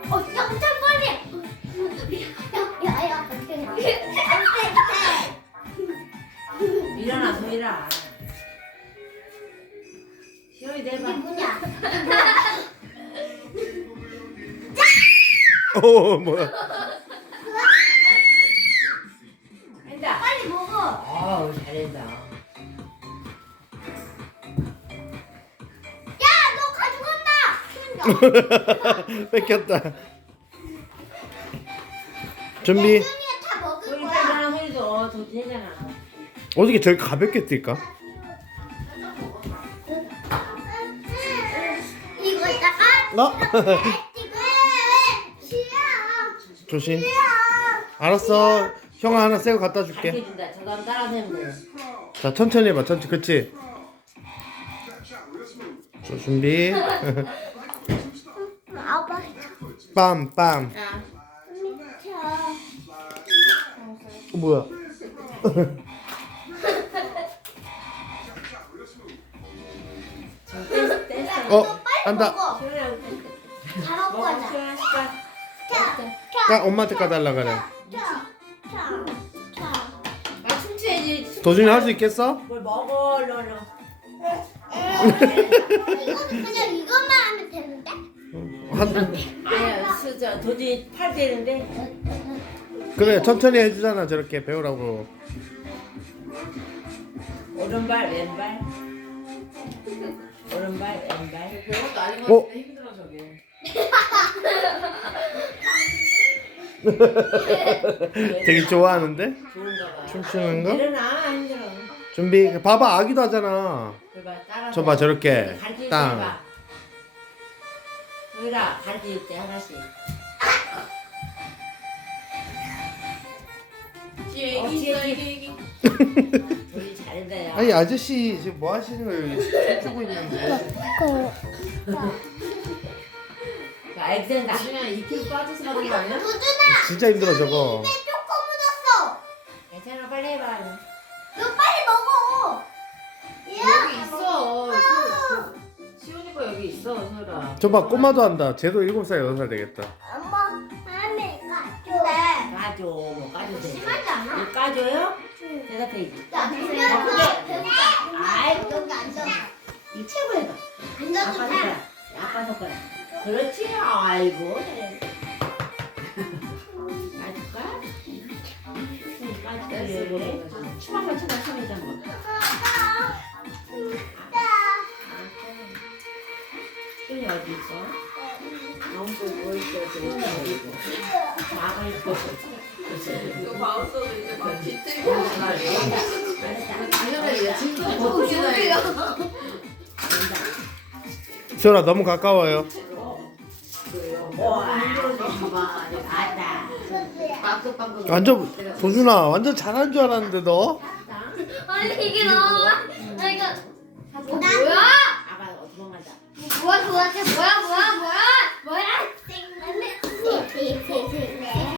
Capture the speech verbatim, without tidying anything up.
어, 야, 깜짝 빨리. 야, 야, 야, 안 돼. 안 돼. 일어나 소희라. 시원이 이게 내봐. 뭐냐? 오 뭐야? 한다. 빨리 먹어. 아우 잘한다. 야, 너 가져간다. 뺏겼다. 준비. 예준이가 다 먹을 소희 거야. 빼잖아. 소희도 도진했잖아. 어떻게 저렇게 가볍게 뛸까? 이거다가 어? 지금 싫어. 조심. 알았어. 형아 하나 새거 갖다 줄게. 가르쳐준다. 저거 한번 따라서 하면 돼. 자 천천히 해봐. 천천히. 그렇지. 자, 준비. 아빠 빰빰. 자. 미쳐. 어, 뭐야? 댄스 댄스. 어 빨리 한다. 먹어. 시원이랑 다 먹고 먹어. 하자. 시원한 숟갈. 자, 까 엄마한테 까달라 그래. 자, 자, 자. 아 춤춰야지. 도준이 할 수 있겠어? 뭘 먹어 얼른 얼른. 이거는 그냥 이것만 하면 되는데? 한 아야 수저 도저히 팔 되는데. 그래 천천히 해주잖아 저렇게 배우라고. 오른발 왼발. 오른발 왼발. 별것도 아닌 것 어? 같은데 힘들어 저게. 되게 좋아하는데? 좋은가 봐. 춤추는 거? 일어나 힘들어. 준비. 봐봐 아기도 하잖아. 그봐 따라서. 저봐 저렇게 가르칠 때 땅. 해봐. 소희라 가르칠 때 하나씩. 뒤에 어, 애기 뒤에, 있어 뒤에. 애기 애기. 우리 잘한다 야. 아니 아저씨 지금 뭐 하시는 거예요? 춤추고 있는데. 자 엑센다. 그냥 이 킬로 빠져서 하는 거 아니야? 도준아, 진짜 힘들어 저거. 입에 초코 묻었어. 괜찮아 빨리 해봐. 너 빨리 먹어. 여기 있어. 시- 시온이 거 여기 있어 소라. 저봐 꼬마도 한다. 쟤도 일곱 살 여덟 살 되겠다. 엄마, 할머니 가져. 까줘 뭐 까줘 돼. 심하지 않아? 이거 까줘요? 대답해야지. 야, 배고프게. 배고프게. 아이 여기 앉아. 이 최고 해봐. 앉아도 아빠 돼. 손가락. 아빠 손가락. 그렇지. 아이고. 까줄까? 까줄까? 그래. 춤 한번 춰봐. 춤이자 한번. 춤이 어디 있어? 너무 뭐 있어? 어디 있고? 나가 있고. 이거 바운서도 이제 막 뒤틀고 나가요. 알았다. 당연히 지금 더 웃기다. 수연아 너무 가까워요. 와, 봐봐. 알았다. 빵긋빵긋. 완전 도준아 완전 잘하는 줄 알았는데 너? 아니 이게 너무 아 이거 뭐 뭐야? 아가 도망간다. 뭐야 뭐야 쟤 뭐야 뭐야 뭐야 뭐야? 땡